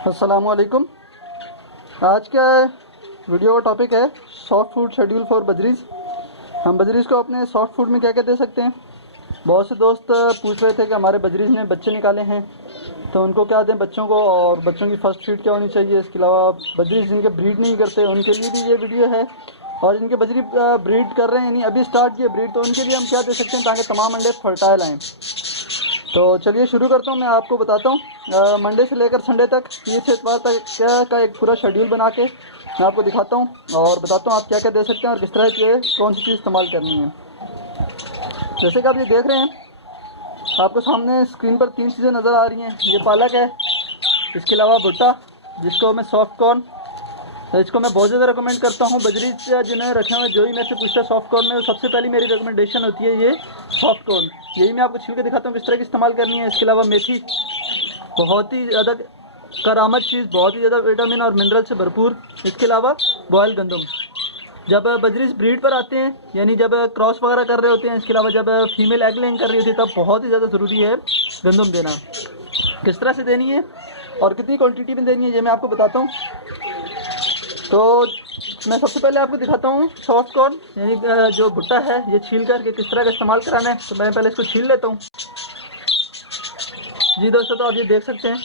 अस्सलामुअलैकुम। आज का वीडियो का टॉपिक है सॉफ्ट फूड शेड्यूल फॉर बजरीज। हम बजरीज को अपने सॉफ्ट फूड में क्या क्या दे सकते हैं। बहुत से दोस्त पूछ रहे थे कि हमारे बजरीज ने बच्चे निकाले हैं तो उनको क्या दें बच्चों को, और बच्चों की फर्स्ट फीड क्या होनी चाहिए। इसके अलावा बजरीज जिनके ब्रीड नहीं करते उनके लिए भी ये वीडियो है, और जिनके बजरी ब्रीड कर रहे हैं यानी अभी स्टार्ट किए ब्रीड, तो उनके लिए हम क्या दे सकते हैं ताकि तमाम अंडे फर्टाइल आएँ। तो चलिए शुरू करता हूँ। मैं आपको बताता हूँ मंडे से लेकर संडे तक, 30 इतवार तक का एक पूरा शेड्यूल बना के मैं आपको दिखाता हूँ और बताता हूँ आप क्या क्या दे सकते हैं और किस तरह की कौन सी चीज़ इस्तेमाल करनी है। जैसे कि आप ये देख रहे हैं, आपको सामने स्क्रीन पर 3 चीज़ें नज़र आ रही हैं। ये पालक है, इसके अलावा भुट्टा जिसको मैं सॉफ्ट कॉर्न, इसको मैं बहुत ज़्यादा रिकमेंड करता हूँ। बजरी जिन्हें रखे हुए जो ही मेरे से पूछता है सॉफ्ट कॉर्न में, सबसे पहली मेरी रिकमेंडेशन होती है ये सॉफ्ट कॉर्न। यही मैं आपको छील के दिखाता हूँ किस तरह की इस्तेमाल करनी है। इसके अलावा मेथी, बहुत ही ज़्यादा करामत चीज़, बहुत ही ज़्यादा विटामिन और मिनरल से भरपूर। इसके अलावा बॉयल गंदम, जब बजरीज ब्रीड पर आते हैं यानी जब क्रॉस वगैरह कर रहे होते हैं, इसके अलावा जब फीमेल एग लेइंग कर रही होती है तब बहुत ही ज़्यादा ज़रूरी है गंदम देना। किस तरह से देनी है और कितनी क्वान्टिटी में देनी है ये मैं आपको बताता हूँ। तो मैं सबसे पहले आपको दिखाता हूँ सॉफ्ट कॉर्न यानी जो भुट्टा है, ये छील करके किस तरह का इस्तेमाल कराना है। तो मैं पहले इसको छील लेता हूँ। जी दोस्तों, तो आप ये देख सकते हैं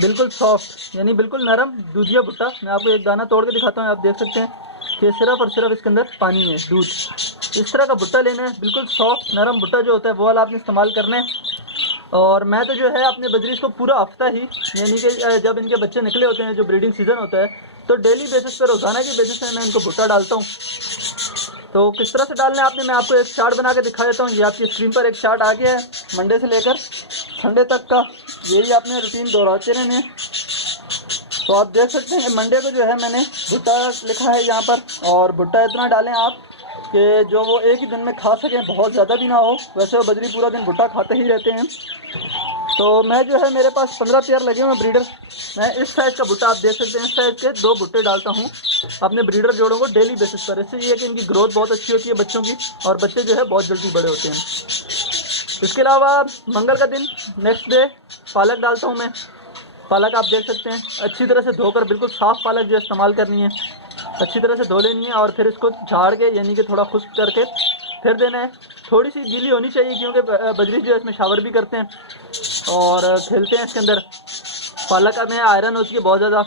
बिल्कुल सॉफ्ट यानी बिल्कुल नरम दूधिया भुट्टा। मैं आपको एक दाना तोड़ के दिखाता हूँ। आप देख सकते हैं कि सिर्फ और सिर्फ इसके अंदर पानी है, दूध। इस तरह का भुट्टा लेना है, बिल्कुल सॉफ्ट नरम भुट्टा जो होता है वो वाला आपने इस्तेमाल करना है। और मैं तो जो है अपने बजरीज को पूरा हफ्ता ही यानी कि जब इनके बच्चे निकले होते हैं, जो ब्रीडिंग सीज़न होता है, तो डेली बेसिस पर, रोज़ाना की बेसिस पर मैं इनको भुट्टा डालता हूँ। तो किस तरह से डालना है आपने, मैं आपको एक चार्ट बना के दिखा देता हूँ। ये आपकी स्क्रीन पर एक चार्ट आ गया है मंडे से लेकर संडे तक का। यही आपने रूटीन दोहराते रहने हैं। तो आप देख सकते हैं कि मंडे को जो है मैंने भुट्टा लिखा है यहाँ पर, और भुट्टा इतना डालें आप कि जो वो एक ही दिन में खा सकें, बहुत ज़्यादा भी ना हो। वैसे वो बजरी पूरा दिन भुट्टा खाते ही रहते हैं। तो मैं जो है मेरे पास 15 पेयर लगे हुए हैं ब्रीडर। मैं इस साइज़ का भुट्टा, आप देख सकते हैं इस साइज़ के 2 भुट्टे डालता हूँ अपने ब्रीडर जोड़ों को डेली बेसिस पर। इससे ये है कि इनकी ग्रोथ बहुत अच्छी होती है बच्चों की, और बच्चे जो है बहुत जल्दी बड़े होते हैं। इसके अलावा मंगल का दिन नेक्स्ट डे पालक डालता हूँ मैं। पालक आप देख सकते हैं अच्छी तरह से धोकर, बिल्कुल साफ़ पालक जो इस्तेमाल करनी है, अच्छी तरह से धो लेनी है और फिर इसको झाड़ के यानी कि थोड़ा खुश्क करके फिर देना है। थोड़ी सी गीली होनी चाहिए क्योंकि बजरी जो है इसमें शावर भी करते हैं और खेलते हैं इसके अंदर। पालक में आयरन होती है बहुत ज़्यादा,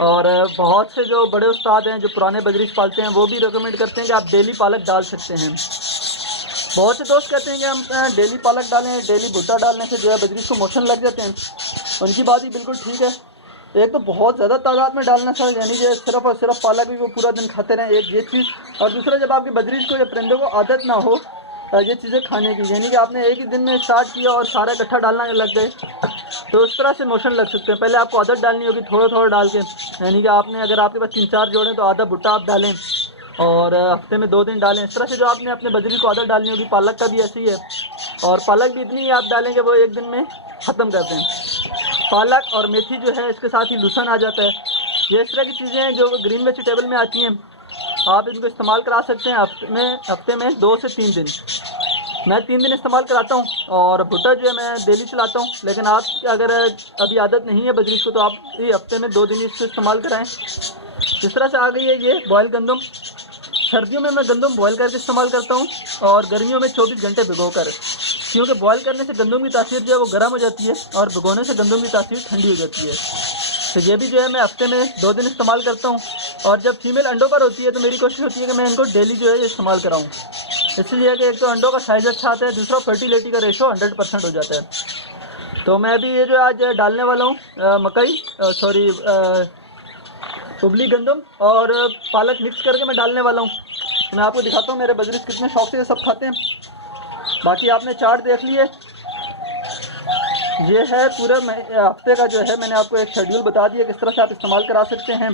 और बहुत से जो बड़े उस्ताद हैं जो पुराने बजरीज पालते हैं वो भी रिकमेंड करते हैं कि आप डेली पालक डाल सकते हैं। बहुत से दोस्त कहते हैं कि हम डेली पालक डालें, डेली भुट्टा डालने से जो है बजरीज को मोशन लग जाते हैं। उनकी बात ही बिल्कुल ठीक है। एक तो बहुत ज़्यादा तादाद में डालना चाहिए, यानी कि सिर्फ और सिर्फ पालक भी वो पूरा दिन खाते रहें, एक ये चीज़। और दूसरा, जब आपके बजरीज को या परिंदों को आदत ना हो ये चीज़ें खाने की, यानी कि आपने एक ही दिन में स्टार्ट किया और सारा इकट्ठा डालना लग गए, तो उस तरह से मोशन लग सकते हैं। पहले आपको आदत डालनी होगी थोड़ा थोड़ा डाल के, यानी कि आपने अगर आपके पास 3-4 जोड़े तो आधा भुट्टा आप डालें और हफ्ते में 2 दिन डालें। इस तरह से जो आपने अपने बजरी को आदत डालनी होगी। पालक का भी ऐसे ही है, और पालक भी इतनी ही आप डालें कि वो एक दिन में ख़त्म कर दें। पालक और मेथी जो है इसके साथ ही लहसुन आ जाता है। ये इस तरह की चीज़ें हैं जो ग्रीन वेजिटेबल में आती हैं, आप इनको इस्तेमाल करा सकते हैं हफ्ते में 2 से 3 दिन। मैं 3 दिन इस्तेमाल कराता हूँ, और भुट्टा जो है मैं डेली चलाता हूँ। लेकिन आप अगर अभी आदत नहीं है बजरी को तो आप ये हफ्ते में 2 दिन इसको इस्तेमाल कराएँ। इस तरह से आ गई है ये बॉयल गंदम। सर्दियों में मैं गंदम बॉयल करके इस्तेमाल करता हूँ, और गर्मियों में 24 घंटे भिगो कर, क्योंकि बॉयल करने से गंदम की तासीर जो है वो गर्म हो जाती है और भिगोने से गंदम की तासीर ठंडी हो जाती है। तो ये भी जो है मैं हफ्ते में 2 दिन इस्तेमाल करता हूँ। और जब फीमेल अंडों पर होती है तो मेरी कोशिश होती है कि मैं इनको डेली जो है इस्तेमाल कराऊँ। इससे ये है कि एक तो अंडों का साइज़ अच्छा आता है, दूसरा फर्टिलिटी का रेशो 100% हो जाता है। तो मैं अभी ये जो आज डालने वाला हूँ मकई उबली गंदम और पालक मिक्स करके मैं डालने वाला हूँ। मैं आपको दिखाता हूँ मेरे बजरीज कितने शौक से ये सब खाते हैं। बाकी आपने चार्ट देख लिए, ये है पूरे हफ्ते का जो है मैंने आपको एक शेड्यूल बता दिया किस तरह से आप इस्तेमाल करा सकते हैं।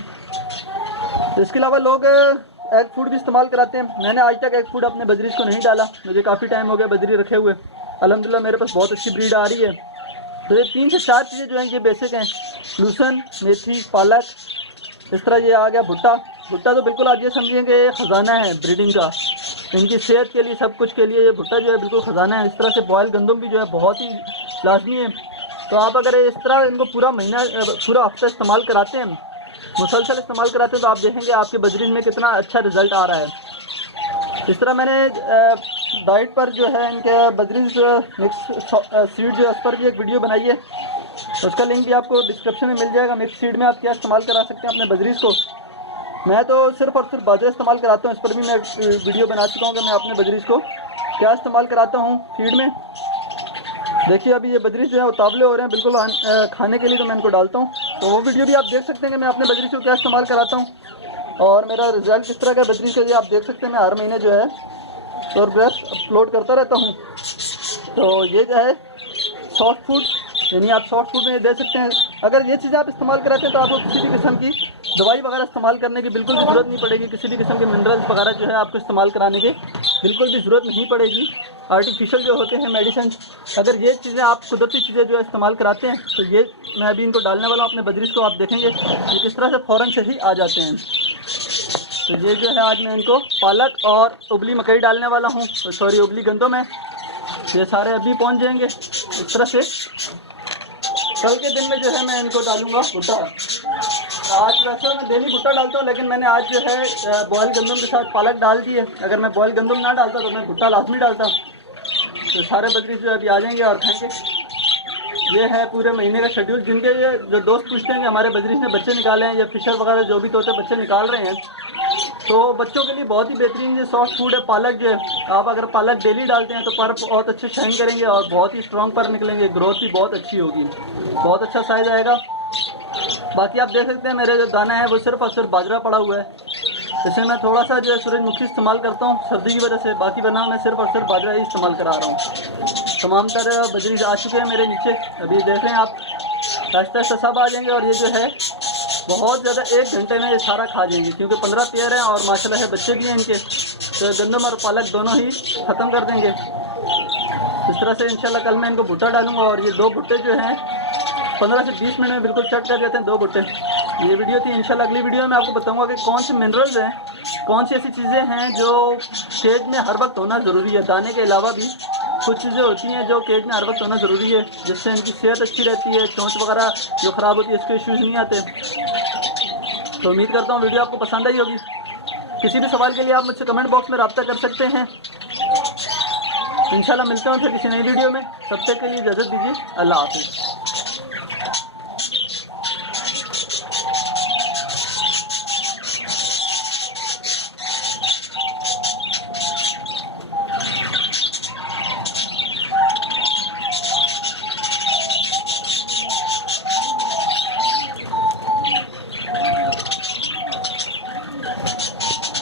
इसके अलावा लोग एग फूड भी इस्तेमाल कराते हैं। मैंने आज तक एग फूड अपने बजरीज को नहीं डाला, मुझे काफ़ी टाइम हो गया बजरी रखे हुए। अल्हम्दुलिल्लाह मेरे पास बहुत अच्छी ब्रीड आ रही है। तो ये 3 से 4 चीज़ें जो हैं ये बेसिक हैं, लहसुन, मेथी, पालक। इस तरह ये आ गया भुट्टा। भुट्टा तो बिल्कुल आप ये समझिए कि ख़जाना है ब्रीडिंग का, इनकी सेहत के लिए, सब कुछ के लिए ये भुट्टा जो है बिल्कुल ख़जाना है। इस तरह से बॉयल गंदम भी जो है बहुत ही लाजमी है। तो आप अगर इस तरह इनको पूरा महीना पूरा हफ्ता इस्तेमाल कराते हैं, मुसलसल इस्तेमाल कराते हैं, तो आप देखेंगे आपके बजरीज में कितना अच्छा रिज़ल्ट आ रहा है। इस तरह मैंने डाइट पर जो है इनके बजरीज मिक्स सीड जो है उस पर भी एक वीडियो बनाई है, उसका लिंक भी आपको डिस्क्रिप्शन में मिल जाएगा। मिक्स सीड में आप क्या इस्तेमाल करा सकते हैं अपने बजरीज को। मैं तो सिर्फ और सिर्फ बाजरा इस्तेमाल कराता हूँ, इस पर भी मैं वीडियो बना चुका हूँ कि मैं अपने बजरीज को क्या इस्तेमाल कराता हूँ फीड में। देखिए अभी ये बजरीज जो है उतावले हो रहे हैं बिल्कुल खाने के लिए, तो मैं इनको डालता हूँ। तो वो वीडियो भी आप देख सकते हैं कि मैं अपने बजरीज को क्या इस्तेमाल कराता हूँ और मेरा रिजल्ट किस तरह का बजरीज का ये आप देख सकते हैं। मैं हर महीने जो है प्रोग्रेस अपलोड करता रहता हूँ। तो ये जो है सॉफ्ट फूड, यानी आप सॉफ्ट फूड में ये दे सकते हैं। अगर ये चीज़ें आप इस्तेमाल कराते हैं तो आपको किसी भी किस्म की दवाई वगैरह इस्तेमाल करने की बिल्कुल भी ज़रूरत नहीं पड़ेगी। किसी भी किस्म के मिनरल्स वगैरह जो है आपको इस्तेमाल कराने की बिल्कुल भी ज़रूरत नहीं पड़ेगी। आर्टिफिशियल जो होते हैं मेडिसिन, अगर ये चीज़ें आप कुदरती चीज़ें जो है इस्तेमाल कराते हैं, तो ये मैं अभी इनको डालने वाला हूँ अपने बजरीज को। आप देखेंगे ये किस तरह से फ़ौरन से ही आ जाते हैं। तो ये जो है आज मैं इनको पालक और उबली मकई डालने वाला हूँ, सॉरी उबली गंदम है। ये सारे अभी पहुँच जाएंगे। इस तरह से कल के दिन में जो है मैं इनको डालूँगा भुट्टा। आज वैसे मैं डेली भुट्टा डालता हूँ, लेकिन मैंने आज जो है बॉयल गंदम के साथ पालक डाल दी है। अगर मैं बॉयल गंदम ना डालता तो मैं भुट्टा लाजमी डालता। तो सारे बजरीज जो अभी आ जाएंगे और खाएंगे। ये है पूरे महीने का शेड्यूल। जिनके ये जो दोस्त पूछते हैं कि हमारे बजरीज ने बच्चे निकाले हैं या फिशर वगैरह जो भी तोते बच्चे निकाल रहे हैं, तो बच्चों के लिए बहुत ही बेहतरीन ये सॉफ्ट फूड है पालक जो है। आप अगर पालक डेली डालते हैं तो पर बहुत अच्छे शाइन करेंगे और बहुत ही स्ट्रॉन्ग पर निकलेंगे, ग्रोथ भी बहुत अच्छी होगी, बहुत अच्छा साइज़ आएगा। बाकी आप देख सकते हैं मेरे जो दाना है वो सिर्फ और सिर्फ बाजरा पड़ा हुआ है। इसे मैं थोड़ा सा जो है सूरजमुखी इस्तेमाल करता हूँ सर्दी की वजह से, बाकी वरना मैं सिर्फ और सिर्फ बाजरा ही इस्तेमाल करा रहा हूँ। तमाम तरह बजरीज आ चुके हैं मेरे नीचे, अभी देख रहे हैं आप। आहिस्ता आहिस्ता सब आ जाएंगे और ये जो है बहुत ज़्यादा 1 घंटे में ये सारा खा जाएंगे, क्योंकि 15 पेयर हैं और माशाल्लाह है बच्चे भी हैं इनके। तो गंदम और पालक दोनों ही ख़त्म कर देंगे। इस तरह से इंशाल्लाह कल मैं इनको भुट्टा डालूँगा और ये 2 भुट्टे जो हैं 15 से 20 मिनट में बिल्कुल चट कर जाते हैं 2 भुट्टे। ये वीडियो थी। इंशाल्लाह अगली वीडियो में आपको बताऊंगा कि कौन से मिनरल्स हैं, कौन सी ऐसी चीज़ें हैं जो केज में हर वक्त होना ज़रूरी है। दाने के अलावा भी कुछ चीज़ें होती हैं जो केज में हर वक्त होना ज़रूरी है, जिससे इनकी सेहत अच्छी रहती है, चोंच वगैरह जो ख़राब होती है इसके इश्यूज़ नहीं आते। तो उम्मीद करता हूँ वीडियो आपको पसंद आई होगी। किसी भी सवाल के लिए आप मुझसे कमेंट बॉक्स में रब्ता कर सकते हैं। इंशाल्लाह मिलते हैं फिर किसी नई वीडियो में। तब तक के लिए इजाज़त दीजिए। अल्लाह हाफ़िज़।